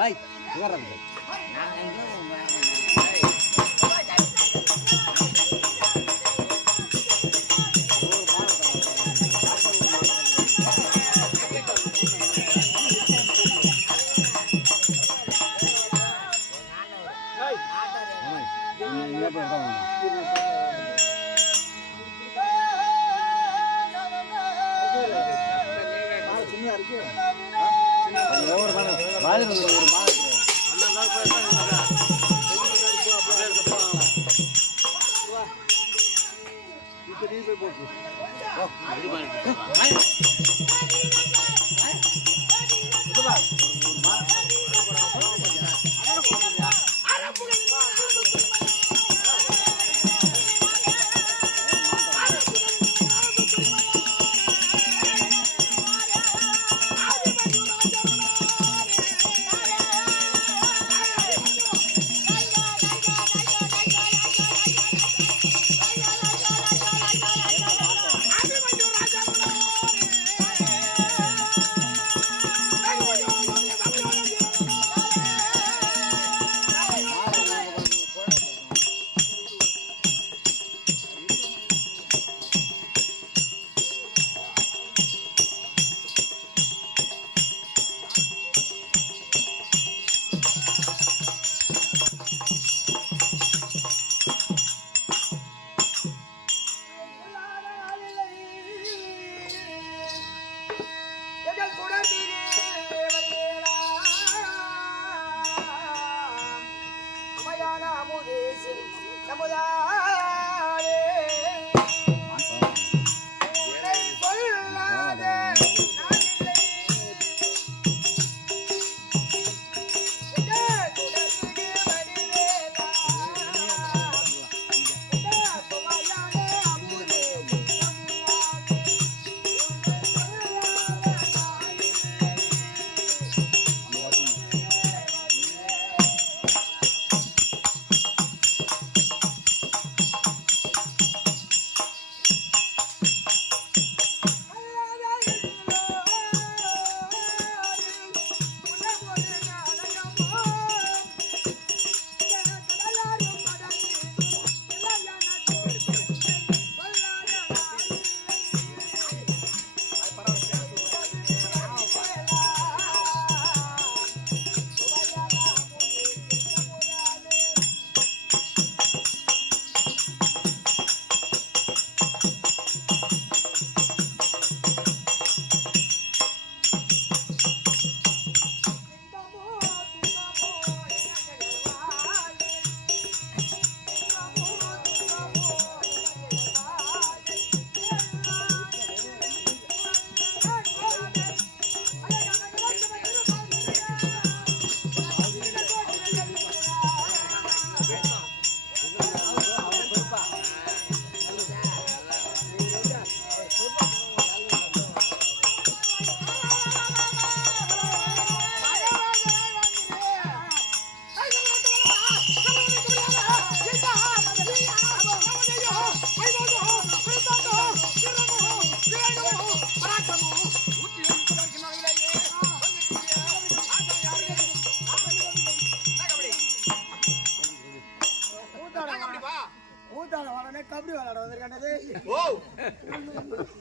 Baik, keluar lagi.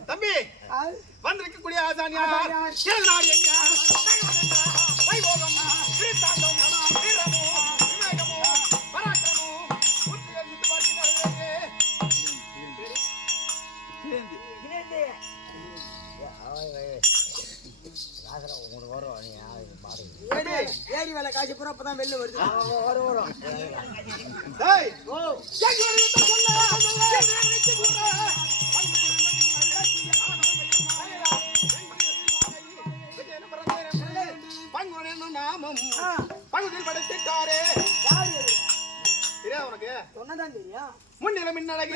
தம்பி வந்திருக்கக்கூடிய ஆசானியா பூரா அப்பதான் வெளில வருது. வரும். டேய் ஓ நாமம் பகுதியில் படைத்திட்டாரே. தெரியாது உனக்கு? சொன்னதான் தெரியும். முன்னில மின்னழகு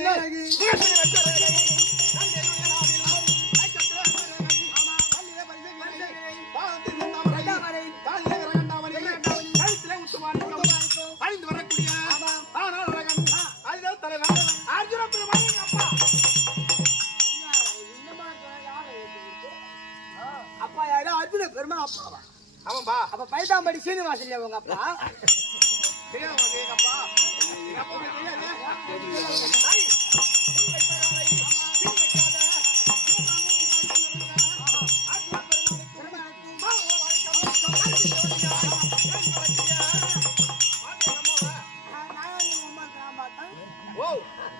அழிந்து வரக்கூடிய அதுதான் தலைவர் அர்ஜுன பெருமாள் அப்பா. அப்பா யாரு? அர்ஜுன பெருமா அப்பாவா? ஆமாம்பா. அப்ப பைத்தாம்படி சீனிவாசன் உங்க அப்பா? தெரியாது உனக்கு எங்க அப்பா? எங்க அப்பா தெரியாது.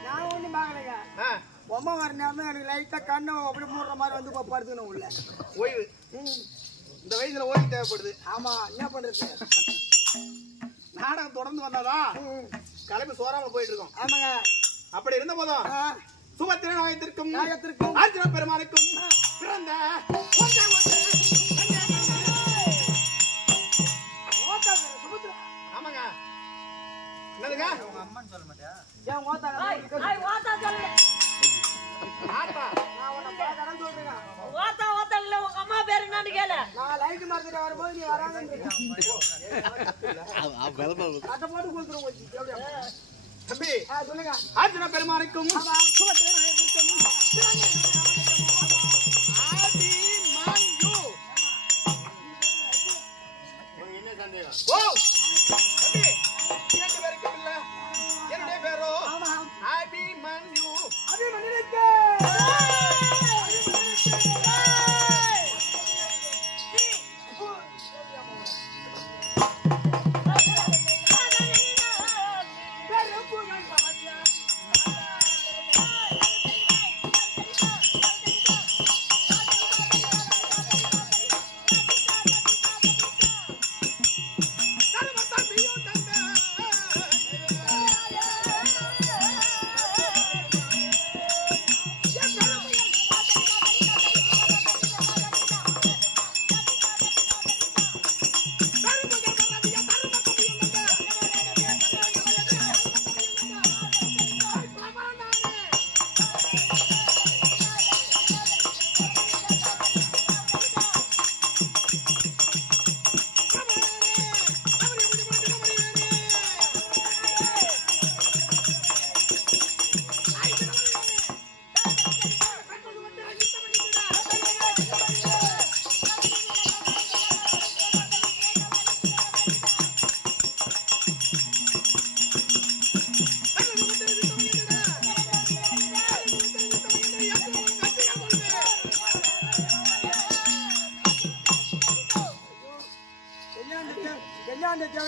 நான் ஒண்ணும் பாக்கலைங்க. பொம்மை வர நேரம் எனக்கு லைட்டா கண்ணு அப்படி மூடுற மாதிரி வந்து படுத்துக்கணும் உள்ள. ஓய்வு இந்த வயசுல ஓய்வு தேவைப்படுது. ஆமா, என்ன பண்றது? நாடகம் தொடர்ந்து வந்தாதான் கிளம்பி சோறாம போயிட்டு இருக்கோம். ஆமாங்க. அப்படி இருந்த போதும் சுபத்திர நாயகத்திற்கும் நாயகத்திற்கும் அர்ஜுன பெருமானுக்கும் பிறந்த ஆமாங்க. என்னதுங்க? உங்க அம்மான்னு சொல்ல மாட்டியா? ஏன் ஓத்தா சொல்லு. ஆத்தா நான் உன்னை பல தடவை சொல்றேன். ஓத்தா இல்ல உங்க அம்மா பேரு என்னன்னு கேளு. நான் லைட் மார்க்கெட் வரும்போது நீ வராங்கன்னு கட்ட போட்டு கொடுத்துருவோம். எப்படியா தம்பி? சொல்லுங்க. அர்ஜுன பெருமானுக்கும் சுபத்திர நாயகத்திற்கும் ஓ தம்பி, இரண்டு பேருக்கும் இல்ல, என்னுடைய பேரோ அபிமன்யு. அபிமன்யுக்கு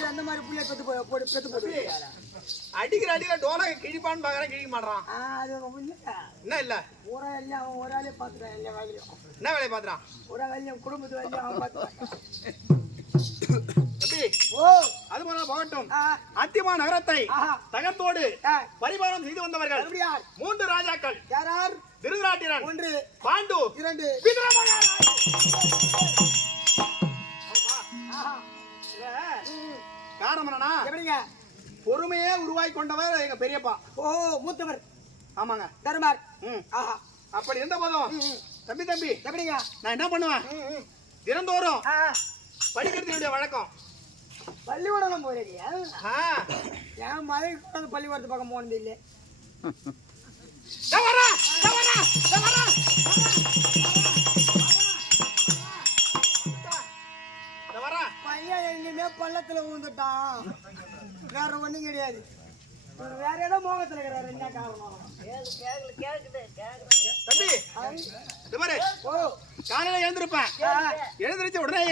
அந்த மாதிரி புள்ளைய பெத்து போட்டு அடிக்கிற அடியில டோலை கிழிப்பான்னு பாக்குறேன், கிழிக்க மாட்டான். அது என்ன இல்ல ஒரு எல்லாம் அவன் ஒரு ஆளே பாத்துட்டான். எல்லா வேலையும் என்ன வேலையை பாத்துறான்? ஒரு வேலையும் குடும்பத்து வேலையும் அவன் பாத்துட்டான். தம்பி ஓ அது போல போகட்டும். அத்திமா நகரத்தை தகத்தோடு பரிபாலம் செய்து வந்தவர்கள் அப்படியா? 3 ராஜாக்கள். யாரார்? திருதராட்டிரன், 1, பாண்டு, 2, காரணம் என்னன்னா, எப்படிங்க பொறுமையே உருவாக்கி கொண்டவர் எங்க பெரியப்பா. ஓ மூத்தவர். ஆமாங்க, தர்மார். ஆஹா, அப்படி இருந்த போதும் தம்பி எப்படிங்க நான் என்ன பண்ணுவேன், தினந்தோறும் படிக்கிறது என்னுடைய வழக்கம். பள்ளிக்கூடம் போறியா? என் மதுரை பள்ளிக்கூடத்து பக்கம் போனது இல்லை. பையன் எங்கேயுமே பள்ளத்துல விழுந்துட்டான், வேற ஒண்ணும் கிடையாது. வேற ஏதோ மோகத்துல இருக்கிறாரு. என்ன காரணம்? தம்பி ஓ காலையில எழுந்திருப்பேன். எழுந்திருச்ச உடனே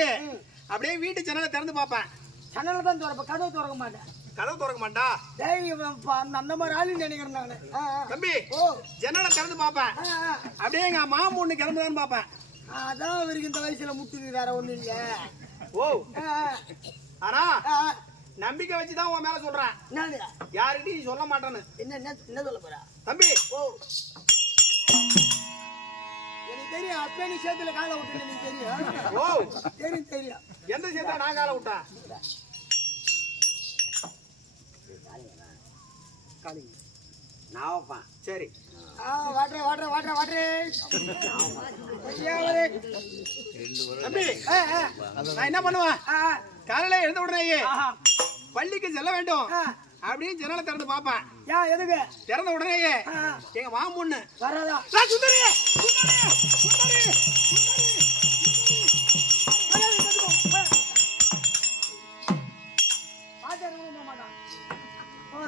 அப்படியே வீட்டு ஜன்னலை திறந்து பார்ப்பேன். ஜன்னலை தான் திறப்ப, கதவு திறக்க மாட்டேன். கதவு திறக்க மாட்டா? அந்த மாதிரி ஆளு நினைக்கிறேன் நானு. தம்பி ஜன்னலை திறந்து பார்ப்பேன். அப்படியே எங்க மாமு ஒண்ணு கிளம்புதான்னு பார்ப்பேன். அதான் அவருக்கு இந்த வயசுல முட்டுது, வேற ஒண்ணும் இல்ல. ஓ ஆனா ஆ, நம்பிக்கை வச்சுதான் உன் மேல சொல்றேன். என்னது? யாருக்கிட்டையும் நீ சொல்ல மாட்டேன்னு. என்ன என்ன என்ன சொல்ல போறா? தம்பி ஓ, எனக்கு தெரியும். அப்பே நீ சேத்துல காலை விட்டு எனக்கு தெரியும். ஓ தெரியும் தெரியும். எந்த சேர்த்தா நான் காலை விட்டேன்? நான் வைப்பேன். சரி வாட்ரே வாட்ரே வாட்ரே வாட்ரே. ஐயா வரே. தம்பி நான் என்ன பண்ணுவேன்? காலையில எழுந்த உடனேயே பள்ளிக்கு செல்ல வேண்டும் அப்படின்னு ஜன்னலை திறந்து பாப்பேன். யா எதுக்கு? திறந்த உடனேயே எங்க மாமூன்னு வராதா? சுந்தரி சுந்தரி சுந்தரி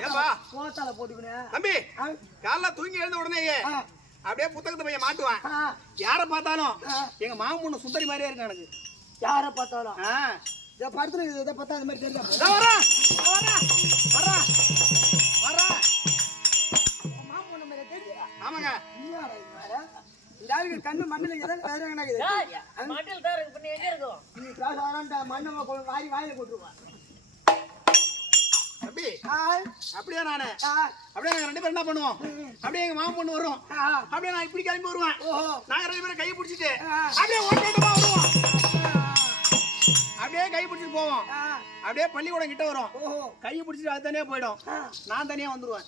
ஏப்பா? போத்தால போட்டுக்கினேன். தம்பி காலைல தூங்கி எழுந்த உடனேயே அப்படியே புத்தகத்தை போய் மாட்டுவான். யார பார்த்தாலும் எங்க மாமூன்னு சுந்தரி மாதிரியே இருக்கு எனக்கு. யார பார்த்தாலும் ஆ, இதை படத்துல இதை பார்த்தா அந்த மாதிரி தெரியுதா? இதோ வரேன், வரேன், வரேன், வரேன். மாமூன மாதிரி தெரியுதா? ஆமாங்க. என்னடா இது வேற? இந்த ஆளுக்கு கண்ணு மண்ணுல எதாவது வேற என்ன இது? டேய், மாட்டில் தான் இருக்கு. இப்ப நீ எங்க இருக்கும்? நீ காசு ஆறான்டா மண்ணை வாரி வாயில போட்டுருவான். தம்பி ஆ, அப்படியே நானு ஆ, அப்படியே நாங்க ரெண்டு பேரும் என்ன பண்ணுவோம்? அப்படியே எங்க மாமன் பொண்ணு வரும். ஆ. அப்படியே நான் இப்படி கிளம்பி வருவேன். ஓஹோ. நாங்க ரெண்டு பேரும் கை பிடிச்சிட்டு ஆ. அப்படியே ஓட்டமா வருவோம். அப்படியே கை பிடிச்சிட்டு போவோம். ஆ, அப்படியே பள்ளிக்கூடம் கிட்ட வரும். ஓஹோ. கை பிடிச்சிட்டு அது தனியா போயிடும். ஆ. நான் தனியா வந்துருவேன்.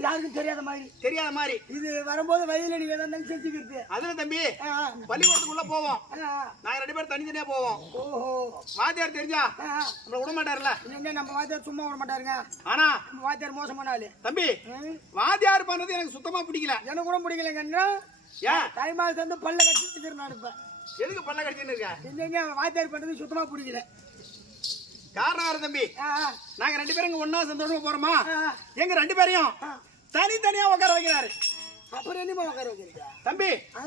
யாருக்கும் தெரியாத மாதிரி தெரியாத மாதிரி. இது வரும்போது வயதில் நீங்க எதாவது செஞ்சுக்கிறது. அதுல தம்பி ஆ, பள்ளிக்கூடத்துக்குள்ள போவோம். ஆ, நாங்க ரெண்டு பேரும் தனித்தனியா போவோம். ஓஹோ. வாத்தியார் தெரிஞ்சா ஆ, நம்மள விட மாட்டாருல்ல. என்ன நம்ம வாத்தியார் சும்மா விட மாட்டாருங்க. ஆனா நம்ம வாத்தியார் மோசமான ஆளு. தம்பி ம், வாத்தியார் பண்றது எனக்கு சுத்தமா பிடிக்கல. எனக்கு கூட பிடிக்கலங்க. என்ன ஏன்? டைமாக சேர்ந்து பல்ல கட்டி நான் இருப்பேன். எதுக்கு பல்ல கடிச்சுன்னு இருக்க? இல்லைங்க வாத்தியார் பண்றது சுத்தமா பிடிக்கல. காரணம் யாரு தம்பி? ஆ, நாங்க ரெண்டு பேரும் இங்க ஒண்ணா சந்தோஷமா போறோமா? ஆ, எங்க ரெண்டு பேரையும் ஆ. தனித்தனியா உட்கார வைக்கிறாரு. அப்புறம் என்னமா உட்கார வைக்கிறீங்க? தம்பி ஆ,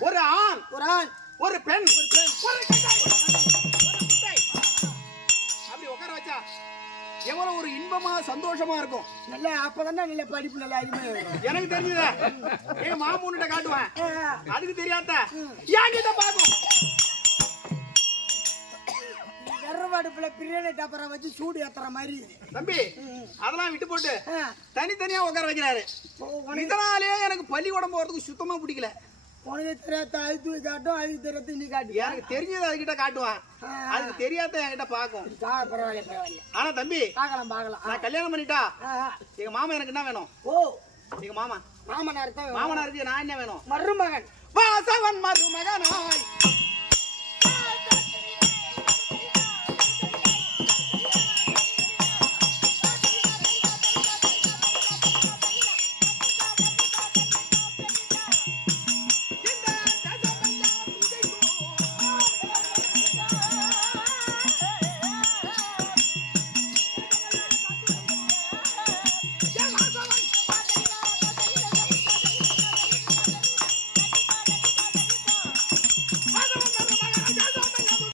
ஒரு ஆண் ஒரு ஆண் ஒரு பெண் ஒரு கட்டை, ஒரு குட்டை. அப்படி உட்கார வச்சா எவ்வளவு ஒரு இன்பமா சந்தோஷமா இருக்கும். நல்ல அப்பதானே நல்ல படிப்பு நல்ல அறிமை இருக்கும். எனக்கு தெரிஞ்சத எங்க மாமூன்கிட்ட காட்டுவேன். ஆ, அதுக்கு தெரியாத என்கிட்ட பாக்கும். கருவாடுப்புல பிரியாணி டப்பரை வச்சு சூடு ஏத்துற மாதிரி. தம்பி அதெல்லாம் விட்டு போட்டு ஆ, தனித்தனியா உட்கார வைக்கிறாரு. இதனாலே எனக்கு பள்ளிக்கூடம் போறதுக்கு சுத்தமா பிடிக்கல. உனக்கு தெரியாத அழுத்து காட்டும், அதுக்கு தெரியாத நீ காட்டு. எனக்கு தெரிஞ்சது அதுகிட்ட காட்டுவான். அதுக்கு தெரியாத என்கிட்ட பாக்கும். பரவாயில்ல பரவாயில்ல, ஆனா தம்பி பார்க்கலாம் பார்க்கலாம். நான் கல்யாணம் பண்ணிட்டா ஆ, எங்க மாமா எனக்கு என்ன வேணும்? ஓ எங்க மாமா மாமனார் தான் மாமனாருக்கு நான் என்ன வேணும்? மருமகன். வாசவன் மருமகனாய்